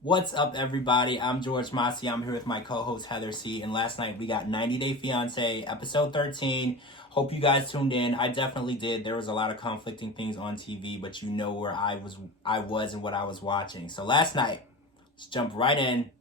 What's up, everybody? I'm George Mossey. I'm here with my co-host Heather C. And last night we got 90 Day Fiancé, episode 13. Hope you guys tuned in. I definitely did. There was a lot of conflicting things on TV, but you know where I was and what I was watching. So last night, let's jump right in.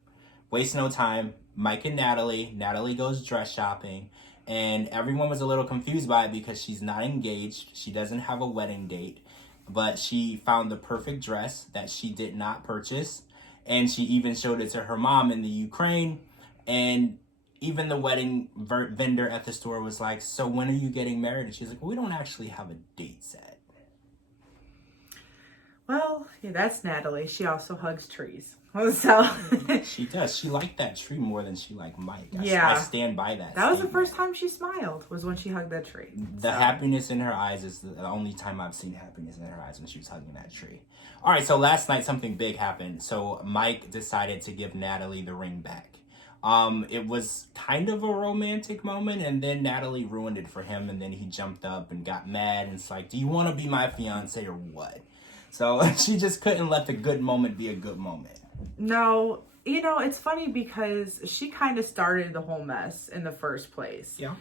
Waste no time. Mike and Natalie. Natalie goes dress shopping. And everyone was a little confused by it because she's not engaged. She doesn't have a wedding date. But she found the perfect dress that she did not purchase. And she even showed it to her mom in the Ukraine. And even the wedding vendor at the store was like, so when are you getting married? And she's like, well, we don't actually have a date set. Well, yeah, that's Natalie. She also hugs trees. So She does. She liked that tree more than she liked Mike. Yeah. I stand by that. That was the statement. first time she smiled, was when she hugged that tree. The happiness in her eyes is the only time I've seen happiness in her eyes, when she was hugging that tree. All right, so last night something big happened. So Mike decided to give Natalie the ring back. It was kind of a romantic moment, and then Natalie ruined it for him, and then he jumped up and got mad, and it's like, do you want to be my fiance or what? So she just couldn't let the good moment be a good moment. No, it's funny because she kind of started the whole mess in the first place. Yeah.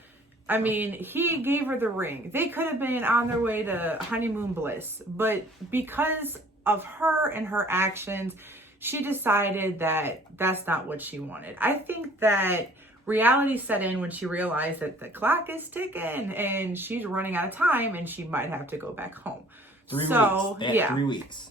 I mean, he gave her the ring. They could have been on their way to honeymoon bliss, but because of her and her actions, she decided that that's not what she wanted. I think that reality set in when she realized that the clock is ticking and she's running out of time and she might have to go back home. 3 weeks. They had 3 weeks.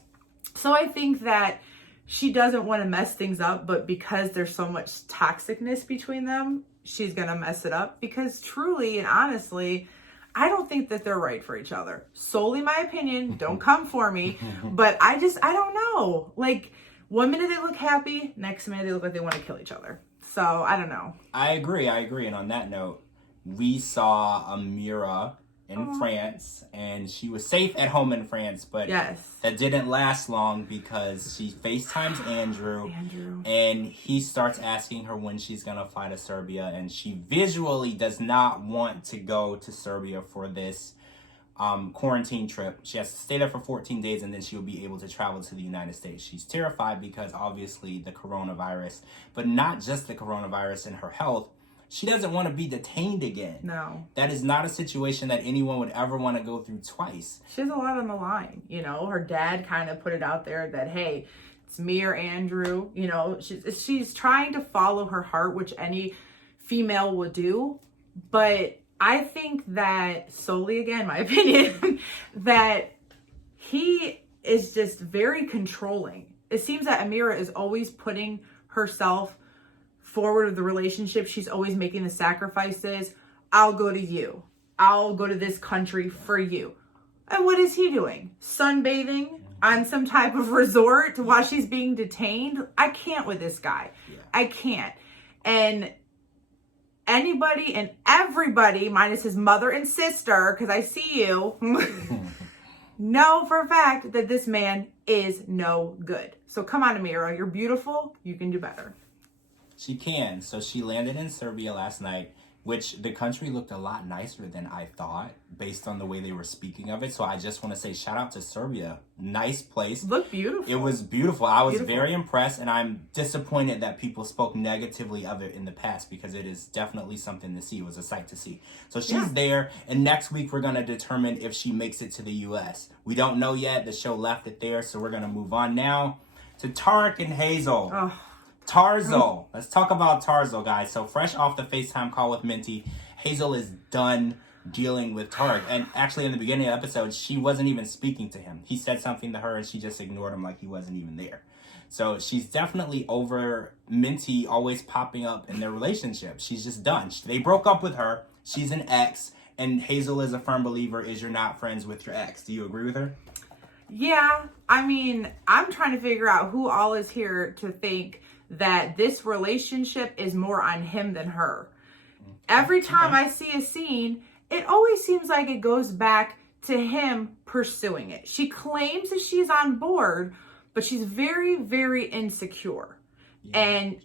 So I think that she doesn't want to mess things up, but because there's so much toxicness between them, she's going to mess it up. Because truly and honestly, I don't think that they're right for each other. Solely my opinion. Don't come for me. But I don't know. Like, one minute they look happy, next minute they look like they want to kill each other. So, I don't know. I agree. And on that note, we saw Amira in France, and she was safe at home in France, but yes, that didn't last long because she FaceTimes Andrew, and he starts asking her when she's going to fly to Serbia, and she visually does not want to go to Serbia for this quarantine trip. She has to stay there for 14 days, and then she'll be able to travel to the United States. She's terrified because obviously the coronavirus, but not just the coronavirus and her health. She doesn't want to be detained again. No. That is not a situation that anyone would ever want to go through twice. She has a lot on the line. Her dad kind of put it out there that, hey, it's me or Andrew. She's trying to follow her heart, which any female would do. But I think that, solely again, my opinion, that he is just very controlling. It seems that Amira is always putting herself forward of the relationship. She's always making the sacrifices. I'll go to you. I'll go to this country for you. And what is he doing? Sunbathing on some type of resort while she's being detained? I can't with this guy. Yeah. I can't. And anybody and everybody, minus his mother and sister, because I see you, know for a fact that this man is no good. So come on, Amira. You're beautiful. You can do better. She can. So she landed in Serbia last night, which the country looked a lot nicer than I thought based on the way they were speaking of it. So I just want to say shout out to Serbia. Nice place. Looked beautiful. It was beautiful. I was very impressed, and I'm disappointed that people spoke negatively of it in the past because it is definitely something to see. It was a sight to see. So she's there, and next week we're going to determine if she makes it to the U.S. We don't know yet. The show left it there, so we're going to move on now to Tarek and Hazel. Oh. Tarzo. Let's talk about Tarzo, guys. So fresh off the FaceTime call with Minty, Hazel is done dealing with Tarek. And actually in the beginning of the episode, she wasn't even speaking to him. He said something to her and she just ignored him like he wasn't even there. So she's definitely over Minty always popping up in their relationship. She's just done. They broke up with her. She's an ex. And Hazel is a firm believer is you're not friends with your ex. Do you agree with her? Yeah. I mean, I'm trying to figure out who all is here to think that this relationship is more on him than her. Every time I see a scene, it always seems like it goes back to him pursuing it. She claims that she's on board, but she's very, very insecure. And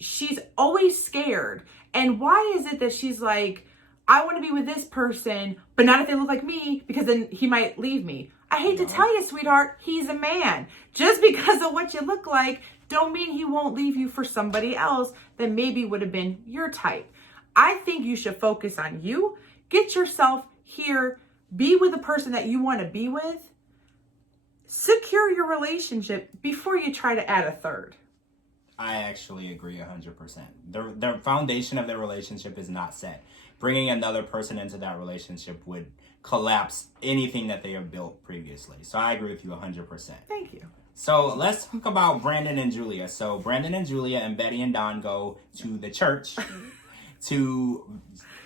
she's always scared. And why is it that she's like, I want to be with this person, but not if they look like me, because then he might leave me. I hate to tell you, sweetheart, he's a man. Just because of what you look like, don't mean he won't leave you for somebody else that maybe would have been your type. I think you should focus on you. Get yourself here. Be with the person that you want to be with. Secure your relationship before you try to add a third. I actually agree 100%. The foundation of their relationship is not set. Bringing another person into that relationship would collapse anything that they have built previously. So I agree with you 100%. Thank you. So let's talk about Brandon and Julia. So Brandon and Julia and Betty and Don go to the church to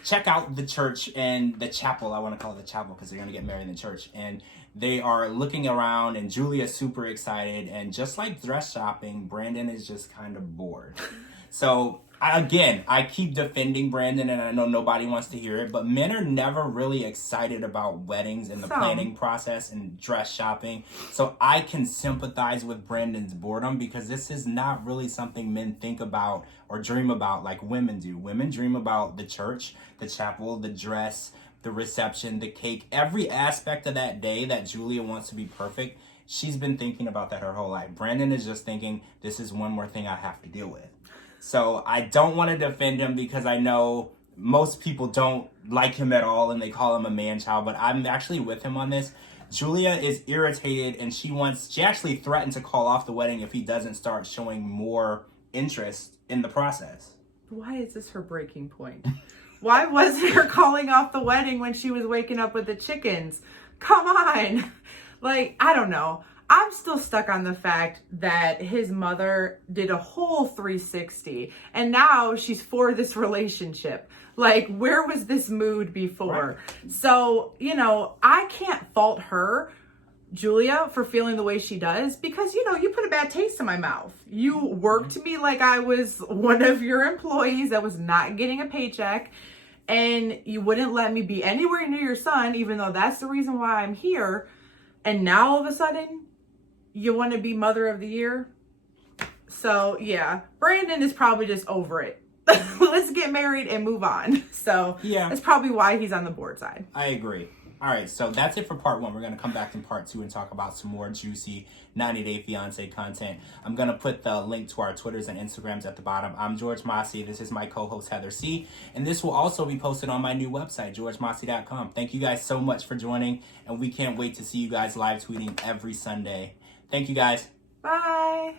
check out the church and the chapel. I want to call it the chapel because they're going to get married in the church. And they are looking around and Julia's super excited. And just like dress shopping, Brandon is just kind of bored. So again, I keep defending Brandon and I know nobody wants to hear it, but men are never really excited about weddings and the planning process and dress shopping. So I can sympathize with Brandon's boredom because this is not really something men think about or dream about like women do. Women dream about the church, the chapel, the dress, the reception, the cake, every aspect of that day that Julia wants to be perfect. She's been thinking about that her whole life. Brandon is just thinking, this is one more thing I have to deal with. So I don't want to defend him because I know most people don't like him at all and they call him a man-child, but I'm actually with him on this. Julia is irritated and she actually threatened to call off the wedding if he doesn't start showing more interest in the process. Why is this her breaking point? Why wasn't her calling off the wedding when she was waking up with the chickens? Come on. Like, I don't know. I'm still stuck on the fact that his mother did a whole 360 and now she's for this relationship. Like, where was this mood before? Right. So, I can't fault her, Julia, for feeling the way she does because, you put a bad taste in my mouth. You worked me like I was one of your employees that was not getting a paycheck and you wouldn't let me be anywhere near your son, even though that's the reason why I'm here. And now all of a sudden, you want to be mother of the year? So, yeah, Brandon is probably just over it. Let's get married and move on. So, yeah, that's probably why he's on the board side. I agree. All right, so that's it for part 1. We're going to come back in part 2 and talk about some more juicy 90-Day Fiancé content. I'm going to put the link to our Twitters and Instagrams at the bottom. I'm George Mossey. This is my co-host, Heather C. And this will also be posted on my new website, georgemossey.com. Thank you guys so much for joining, and we can't wait to see you guys live tweeting every Sunday. Thank you, guys. Bye.